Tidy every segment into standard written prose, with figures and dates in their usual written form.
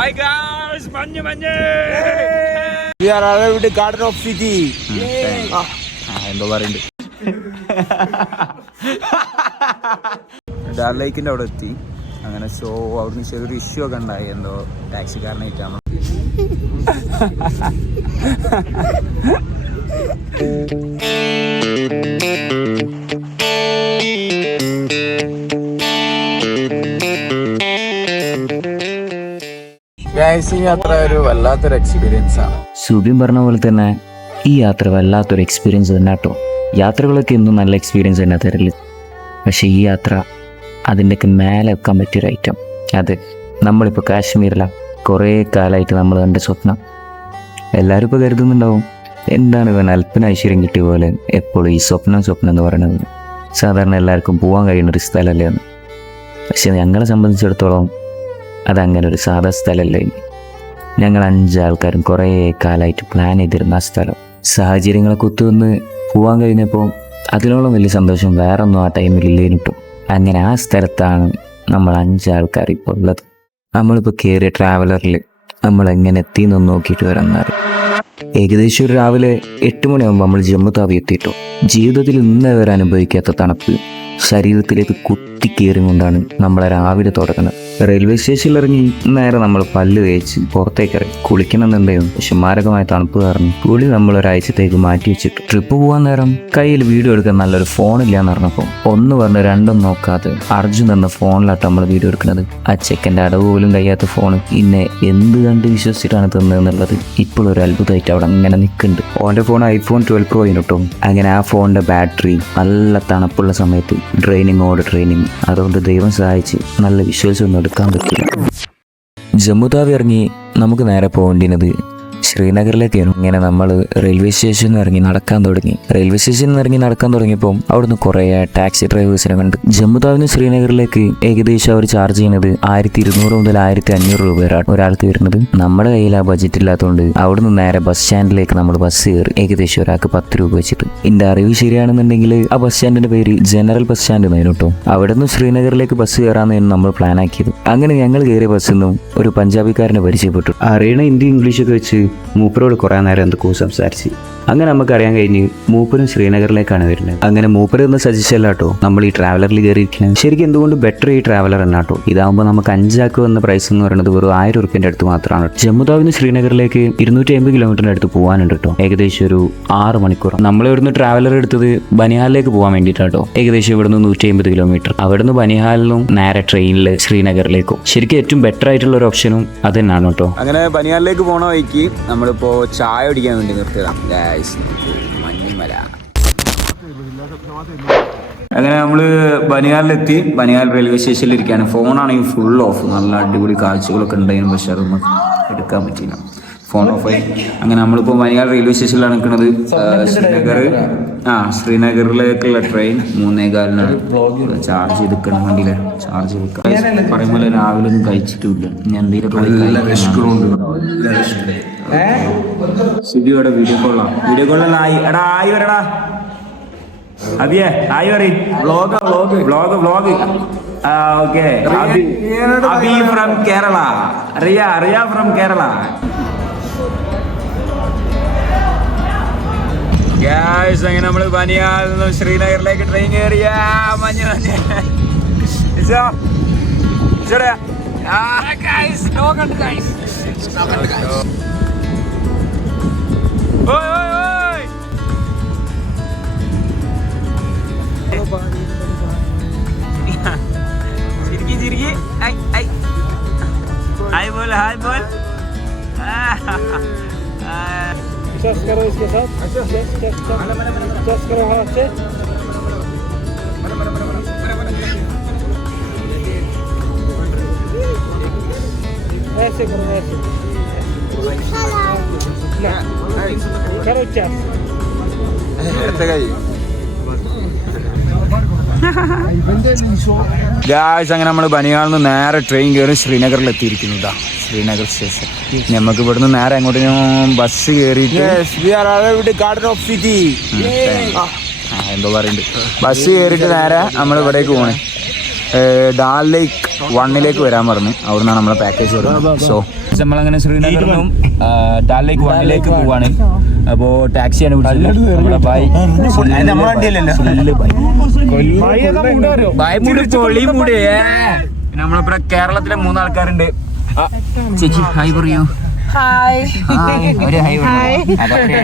Hi guys, manje manje. We are arrived at Garden of City. എന്തോ പറയുന്നുണ്ട്. ഡാർ ലേക്കിൻ്റെ അവിടെ എത്തി. അങ്ങനെ സോ അവിടുന്ന് ചെറിയൊരു ഇഷ്യൂ ഒക്കെ ഉണ്ടായി, എന്തോ ടാക്സിക്കാരനായിട്ടാണ്. ഈ യാത്ര ഒരു വല്ലാത്തൊരു എക്സ്പീരിയൻസ് ആണ്. സുബിൻ പറഞ്ഞ പോലെ തന്നെ ഈ യാത്ര വല്ലാത്തൊരു എക്സ്പീരിയൻസ് തന്നെ കേട്ടോ. യാത്രകളൊക്കെ എന്നും നല്ല എക്സ്പീരിയൻസ് തന്നെ തരല്, പക്ഷേ ഈ യാത്ര അതിൻ്റെയൊക്കെ മേലെ വെക്കാൻ പറ്റിയൊരു ഐറ്റം. അത് നമ്മളിപ്പോൾ കാശ്മീരിലാണ്. കുറേ കാലമായിട്ട് നമ്മൾ കണ്ട സ്വപ്നം. എല്ലാവരും ഇപ്പോൾ കരുതുന്നുണ്ടാവും, എന്താണ് ഇവൻ അല്പന ഐശ്വര്യം കിട്ടിയ പോലെ എപ്പോഴും ഈ സ്വപ്നം എന്ന് പറയുന്നത്. സാധാരണ എല്ലാവർക്കും പോകാൻ കഴിയുന്നൊരു സ്ഥലമല്ലേ എന്ന്. പക്ഷെ ഞങ്ങളെ സംബന്ധിച്ചിടത്തോളം അതങ്ങനെ ഒരു സാധാ സ്ഥലമല്ലേ. ഞങ്ങൾ 5 ആൾക്കാരും കുറേ കാലമായിട്ട് പ്ലാൻ ചെയ്തിരുന്ന ആ സ്ഥലം സാഹചര്യങ്ങളൊക്കെ ഒത്തുവന്ന് പോകാൻ കഴിഞ്ഞപ്പോൾ അതിനോളം വലിയ സന്തോഷം വേറെ ഒന്നും ആ ടൈമിൽ ഇല്ലേനിട്ടും. അങ്ങനെ ആ സ്ഥലത്താണ് നമ്മൾ 5 ആൾക്കാർ ഇപ്പോൾ ഉള്ളത്. നമ്മളിപ്പോൾ കയറിയ ട്രാവലറിൽ നമ്മൾ എങ്ങനെ എത്തിയെന്നൊന്ന് നോക്കിയിട്ട് വരാമെന്നാണ്. ഏകദേശം ഒരു രാവിലെ 8 മണിയാകുമ്പോൾ നമ്മൾ ജമ്മു താവി എത്തിയിട്ടോ. ജീവിതത്തിൽ ഇന്നേ വരെ അനുഭവിക്കാത്ത തണുപ്പ് ശരീരത്തിലേക്ക് കുത്തിക്കേറി കൊണ്ടാണ് നമ്മളെ രാവിലെ തുടങ്ങുന്നത്. റെയിൽവേ സ്റ്റേഷനിൽ ഇറങ്ങി നേരെ നമ്മൾ പല്ല് തേച്ച് പുറത്തേക്ക് ഇറങ്ങി കുളിക്കണമെന്നുണ്ടായിരുന്നു. പക്ഷെ മാരകമായ തണുപ്പ് കാരണം കുളി നമ്മൾ ഒരാഴ്ചത്തേക്ക് മാറ്റി വെച്ചിട്ടു. ട്രിപ്പ് പോകാൻ നേരം കയ്യിൽ വീഡിയോ എടുക്കാൻ നല്ലൊരു ഫോണില്ലാന്ന് പറഞ്ഞപ്പോൾ 1 പറഞ്ഞ് 2 നോക്കാതെ അർജുൻ എന്ന ഫോണിലാട്ട് നമ്മൾ വീഡിയോ എടുക്കുന്നത്. ആ ചെക്കൻ്റെ അടവ് പോലും കഴിയാത്ത ഫോൺ ഇന്നെ എന്ത് കണ്ട് വിശ്വസിച്ചിട്ടാണ് തന്നതെന്നുള്ളത് ഇപ്പോഴൊരു അത്ഭുതമായിട്ട് അവിടെ അങ്ങനെ നിൽക്കുന്നുണ്ട്. ഓൻ്റെ ഫോൺ iPhone 12 Pro കിട്ടും. അങ്ങനെ ആ ഫോണിൻ്റെ ബാറ്ററി നല്ല തണുപ്പുള്ള സമയത്ത് ഡ്രെയിനിങ് അതുകൊണ്ട് ദൈവം സഹായിച്ച് നല്ല വിഷ്വൽസ് ഒന്നും എടുക്കാൻ പറ്റില്ല. ജമ്മു താവി ഇറങ്ങി നമുക്ക് നേരെ പോകേണ്ടിയത് ശ്രീനഗറിലേക്കായിരുന്നു. ഇങ്ങനെ നമ്മൾ റെയിൽവേ സ്റ്റേഷനിൽ നിന്ന് ഇറങ്ങി നടക്കാൻ തുടങ്ങിയപ്പോൾ അവിടുന്ന് കുറേ ടാക്സി ഡ്രൈവേഴ്സിനെ കണ്ട്. ജമ്മു താവിന്ന് ശ്രീനഗറിലേക്ക് ഏകദേശം അവർ ചാർജ് ചെയ്യുന്നത് 1200 മുതൽ 1500 രൂപ വരെയാണ് ഒരാൾക്ക് വരുന്നത്. നമ്മുടെ കയ്യിൽ ആ ബഡ്ജറ്റ് ഇല്ലാത്തതുകൊണ്ട് അവിടുന്ന് നേരെ ബസ് സ്റ്റാൻഡിലേക്ക് നമ്മൾ ബസ് കയറി. ഏകദേശം ഒരാൾക്ക് 10 രൂപ വെച്ചിട്ട്. എൻ്റെ അറിവ് ശരിയാണെന്നുണ്ടെങ്കിൽ ആ ബസ് സ്റ്റാൻഡിന്റെ പേര് ജനറൽ ബസ് സ്റ്റാൻഡ് എന്നായിരുന്നു കേട്ടോ. അവിടെ നിന്ന് ശ്രീനഗറിലേക്ക് ബസ് കയറാമെന്നായിരുന്നു നമ്മൾ പ്ലാൻ ആക്കിയത്. അങ്ങനെ ഞങ്ങൾ കയറിയ ബസ്സിൽ നിന്നും ഒരു പഞ്ചാബിക്കാരനെ പരിചയപ്പെട്ടു. അറിയണ ഹിന്ദി ഇംഗ്ലീഷൊക്കെ വെച്ച് മൂപ്പരോട് കുറേ നേരം എന്തൊക്കെയോ സംസാരിച്ച് അങ്ങനെ നമുക്കറിയാൻ കഴിഞ്ഞ് മൂപ്പരും ശ്രീനഗറിലേക്കാണ് വരുന്നത്. അങ്ങനെ മൂപ്പര് ഒന്ന് സജസ്റ്റ് അല്ല കേട്ടോ നമ്മൾ ഈ ട്രാവലറിൽ കയറിയിരിക്കുന്നത്. ശരിക്കും എന്തുകൊണ്ട് ബെറ്റർ ഈ ട്രാവലർ എന്നാ കേട്ടോ. ഇതാകുമ്പോൾ നമുക്ക് 5 ആൾക്ക് വന്ന പ്രൈസ് എന്ന് പറയുന്നത് വെറും 1000 റുപ്യൻ്റെ അടുത്ത് മാത്രമാണ്. ജമ്മു താവിന്ന് ശ്രീനഗറിലേക്ക് 250 കിലോമീറ്ററിൻ്റെ അടുത്ത് പോകാനുണ്ട് കേട്ടോ. ഏകദേശം ഒരു 6 മണിക്കൂർ. നമ്മൾ ഇവിടുന്ന് ട്രാവലർ എടുത്തത് ബനിഹാലിലേക്ക് പോകാൻ വേണ്ടിയിട്ടാട്ടോ. ഏകദേശം ഇവിടുന്ന് 150 കിലോമീറ്റർ. അവിടുന്ന് ബനിഹാലിലും നേരെ ട്രെയിനിൽ ശ്രീനഗറിലേക്കും. ശരിക്കും ഏറ്റവും ബെറ്റർ ആയിട്ടുള്ള ഒരു ഓപ്ഷനും അത് തന്നെയാണ് കേട്ടോ. അങ്ങനെ ബനിഹാലിലേക്ക് പോണ വഴിക്ക് നമ്മളിപ്പോൾ ചായ കുടിക്കാൻ വേണ്ടി നിർത്തിയതാണ്. മഞ്ഞുമല. അങ്ങനെ നമ്മൾ ബനിഹാലിലെത്തി. ബനിഹാൽ റെയിൽവേ സ്റ്റേഷനിൽ ഇരിക്കുകയാണ്. ഫോണാണെങ്കിൽ ഫുൾ ഓഫ്. നല്ല അടിപൊളി കാഴ്ചകളൊക്കെ ഉണ്ടായിരുന്നു, പക്ഷെ അതൊന്നും എടുക്കാൻ പറ്റിയില്ല. ഫോൺ ഓഫായി. അങ്ങനെ നമ്മളിപ്പോൾ ബനിഹാൽ റെയിൽവേ സ്റ്റേഷനിലാണ് നിൽക്കുന്നത്. ശ്രീനഗറിലേക്കുള്ള ട്രെയിൻ 3:15 ചാർജ് ചെയ്തിക്കണം. വണ്ടിയിലെ ചാർജ് ചെയ്തിക്കണം പറയുമ്പോൾ രാവിലെ ഒന്നും കഴിച്ചിട്ടില്ല. ഇനി എന്തെങ്കിലും സുബിയോടെ വീഡിയോ കോളാണ്. ആയി വരടാ അബിയെ, ആയി പറയും. Vlog okay. Abi from Kerala. Riya from Kerala. അങ്ങനെ നമ്മള് ബനിഹാലിൽ നിന്ന് ശ്രീനഗറിലേക്ക് ട്രെയിൻ കയറിയ ചിരിക്കി ഹായ് ബോൾ Just करो इसके साथ. Just करो हाथ से. ऐसे करो ऐसे. ना करो just. അങ്ങനെ നമ്മൾ ബനിഹാലിൽ നിന്ന് നേരെ ട്രെയിൻ കയറി ശ്രീനഗറിൽ എത്തിയിരിക്കുന്നതാ. ശ്രീനഗർ സ്റ്റേഷൻ. നമുക്ക് ഇവിടുന്ന് നേരെ അങ്ങോട്ടും ബസ് കയറിയിട്ട് എന്തോ പറയുന്നുണ്ട്. ബസ് കയറിയിട്ട് നേരെ നമ്മൾ ഇവിടേക്ക് പോകണേ. ഡാൽ ലേക്ക് 1 വരാൻ പറഞ്ഞു. അവിടെ നിന്നാണ് നമ്മളെ പാക്കേജ് വരുന്നത്. സോ നമ്മളങ്ങനെ ശ്രീനഗറിൽ നിന്നും ഡാൽ ലേക്ക് 1 പോവാണ്. അപ്പോൾ ടാക്സിയാണ് വിളിച്ചത്. നമ്മുടെ ബായ് നമ്മളിപ്പോ കേരളത്തിലെ 3 ആൾക്കാരുണ്ട്. ചേച്ചി ഹായ് പറയൂ. ഒരു ഹായ് ഏട്ടനുണ്ട്.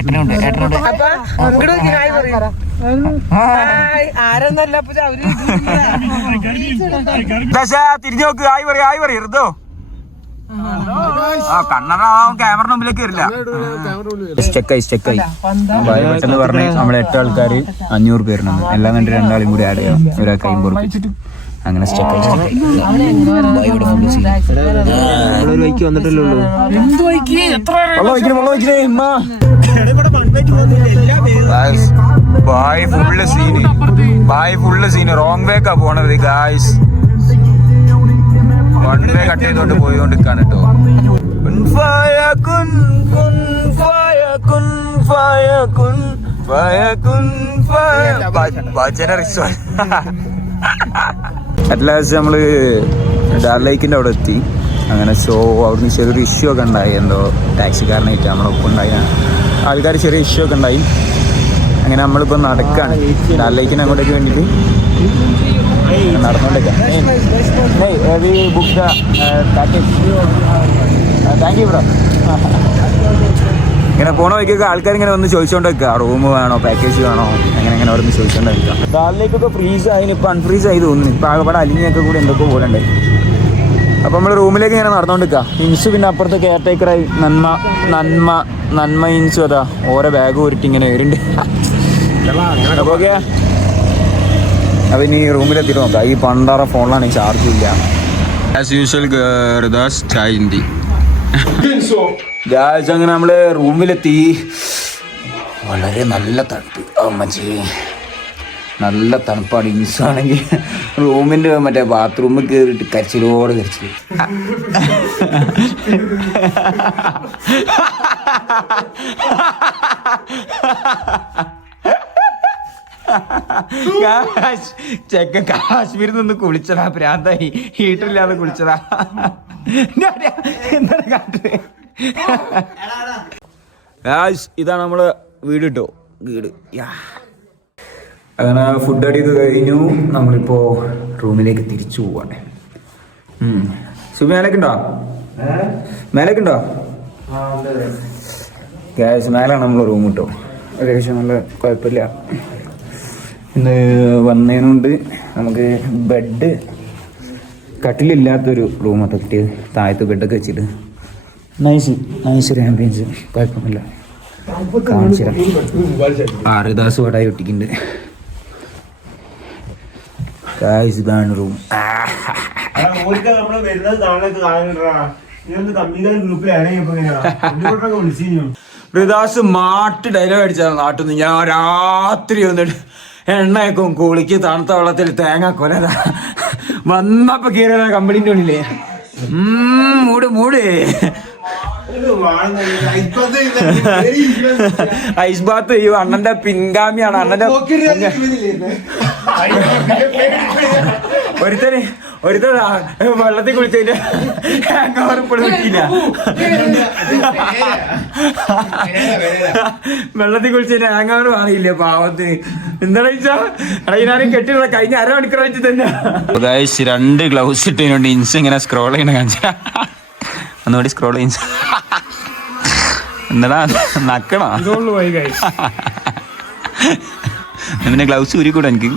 തിരിഞ്ഞു നോക്ക്. ഹായ് പറയൂ ഋതു. കണ്ണനാവും ക്യാമറ മുമ്പിലേക്ക് വരില്ല. സ്റ്റെക്കായി പെട്ടെന്ന് പറഞ്ഞ് നമ്മളെ 8 ആൾക്കാര് 500 പേരുണ്ട്. എല്ലാം കണ്ട് 2 ആളും കൂടി ആഡ് ചെയ്യാം. ഒരാൾക്ക് 50 റുപ്യ. അങ്ങനെ സ്റ്റെക്കായി വന്നിട്ടല്ലേ ഉള്ളൂ. ബായ് ഫുള്ള് സീന് റോങ് വേക്കാ പോണത് ഗായ്സ്. 1 വേ കട്ട് ചെയ്തോണ്ട് പോയിക്കൊണ്ടിരിക്കാണ് കേട്ടോ. അറ്റ്ലാസ്റ്റ് നമ്മള് ഡാൽ ലേക്കിന്റെ അവിടെ എത്തി. അങ്ങനെ സോ അവിടുന്ന് ചെറിയൊരു ഇഷ്യൂ ഒക്കെ ഉണ്ടായി. എന്തോ ടാക്സിക്കാരനായിട്ട് നമ്മളൊപ്പം ഉണ്ടായി ആൾക്കാർ ചെറിയ ഇഷ്യൂ ഒക്കെ ഉണ്ടായി. അങ്ങനെ നമ്മളിപ്പോൾ നടക്കാണ് ഡാൽ ലേക്കിന് അങ്ങോട്ടേക്ക് വേണ്ടിയിട്ട് നടന്നുകൊണ്ടേക്കാം. Thank you bro. ഇങ്ങനെ പോണ വഴിക്കൊക്കെ ആൾക്കാർ ഇങ്ങനെ വന്ന് ചോദിച്ചുകൊണ്ട് വെക്കുക റൂം വേണോ പാക്കേജ് വേണോ അങ്ങനെ ഓരോന്ന് ചോദിച്ചുകൊണ്ട് വെക്കുക. ഡാലിലേക്കൊക്കെ ഫ്രീസ് ആയി. ഇപ്പോൾ അൺഫ്രീസ് ആയി തോന്നുന്നു. ഇപ്പോൾ ആകെപ്പാടെ അലിഞ്ഞൊക്കെ കൂടി എന്തൊക്കെ പോലെ ഉണ്ട്. അപ്പോൾ നമ്മൾ റൂമിലേക്ക് ഇങ്ങനെ നടന്നുകൊണ്ട് നിൽക്കുക. ഇൻസ് പിന്നെ അപ്പുറത്ത് കെയർ ടേക്കറായി നന്മ ഇൻസും അതാ ഓരോ ബാഗ് ഉരുട്ടി ഇങ്ങനെ വരുന്നുണ്ട്. അപ്പോൾ ഓക്കെ, അപ്പോൾ ഇനി റൂമിലെത്തിയിട്ട് നോക്കാം. ഈ പണ്ടാറ ഫോണിലാണ് ചാർജും ഇല്ല. ആസ് യൂഷ്വൽ ചായ ഹിന്ദി ഗായ്സ്. അങ്ങനെ നമ്മൾ റൂമിലെത്തി. വളരെ നല്ല തണുപ്പ്. അമ്മച്ചി നല്ല തണുപ്പാണ്. ഇൻസാണെങ്കിൽ റൂമിൻ്റെ മറ്റേ ബാത്റൂമിൽ കയറിയിട്ട് കരച്ചിലോട് കരച്ചിൽ. ചെക്കൻ കാശ്മീരിൽ നിന്ന് കുളിച്ചതാ. പ്രാന്തായി ഹീറ്ററില്ലാതെ കുളിച്ചതാ. എന്താണ് കാട്ട്. ഇതാണ് നമ്മള് വീട് കേട്ടോ. വീട് അങ്ങനെ ഫുഡ് അടിയൊക്കെ കഴിഞ്ഞു. നമ്മളിപ്പോ റൂമിലേക്ക് തിരിച്ചു പോവാണ്. മേലേക്കുണ്ടോ? ഗ്യാസ് മേലാണ് നമ്മളെ റൂം കിട്ടോ. ഏകദേശം നല്ല കുഴപ്പമില്ല. ഇന്ന് വന്നതിനുകൊണ്ട് നമുക്ക് ബെഡ് കട്ടിലില്ലാത്തൊരു റൂമൊക്കെ കിട്ടിയത്. താഴത്ത് ബെഡൊക്കെ വെച്ചിട്ട് നൈസ് ഒരു ആംബിയൻസ്. കുഴപ്പമില്ല. കാണിച്ചു തരാം. ആറുദാസ് വടായി ഒട്ടിക്കുന്നുണ്ട്. ഇതാണ് റൂം. റിദാസ് മാട്ട് ഡയലോഗ് അടിച്ചാണ് നാട്ടിൽ നിന്ന്. ഞാൻ രാത്രി വന്നിട്ട് എണ്ണയൊക്കെ കുളിക്ക് തണുത്ത വെള്ളത്തിൽ തേങ്ങ കൊലതാ വന്നപ്പോ കയറിയ കമ്പനീൻ്റെ ഉള്ളിലേ മൂട് ഐസ് ബാത്ത്. ഈ അണ്ണന്റെ പിൻഗാമിയാണ്. അണ്ണന്റെ ഒരുത്തന് വെള്ളത്തിൽ കുളിച്ചതിന്റെ കിട്ടിയില്ല. വെള്ളത്തിൽ കുളിച്ചതിന്റെ ഹാങ്ങോവർ മാറിയില്ല പാവത്തിന്. എന്താണെന്ന് വെച്ചാ ഞാനും കെട്ടിയുള്ള കഴിഞ്ഞ അരമണിക്കൂർ വെച്ച് തന്നെ 2 ഗ്ലൗസ് ഇട്ടതിനോണ്ട് ഇൻസ് ഇങ്ങനെ സ്ക്രോൾ ചെയ്യണ കാണിച്ച. ഒന്നുകൂടി സ്ക്രോൾ ചെയ്യ. എന്താ നക്കണോ? പിന്നെ ഗ്ലൗസ് ഊരിക്കൂടെ എനിക്ക്?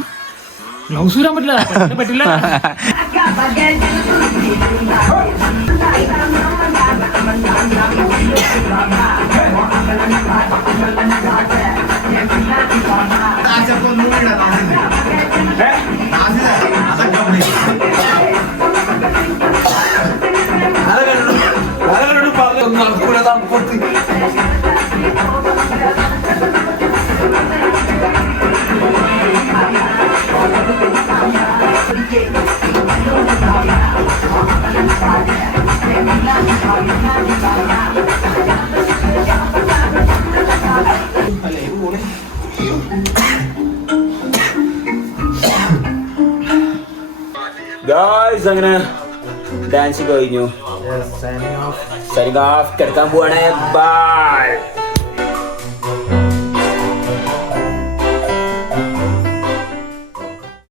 ഗ്ലൗസ് ഊരാൻ പറ്റില്ല. ഗായ്സ് അങ്ങനെ ഡാൻസ് കഴിഞ്ഞു. സരിഗാഫ് കിടക്കാൻ പോവാണേ. ബൈ.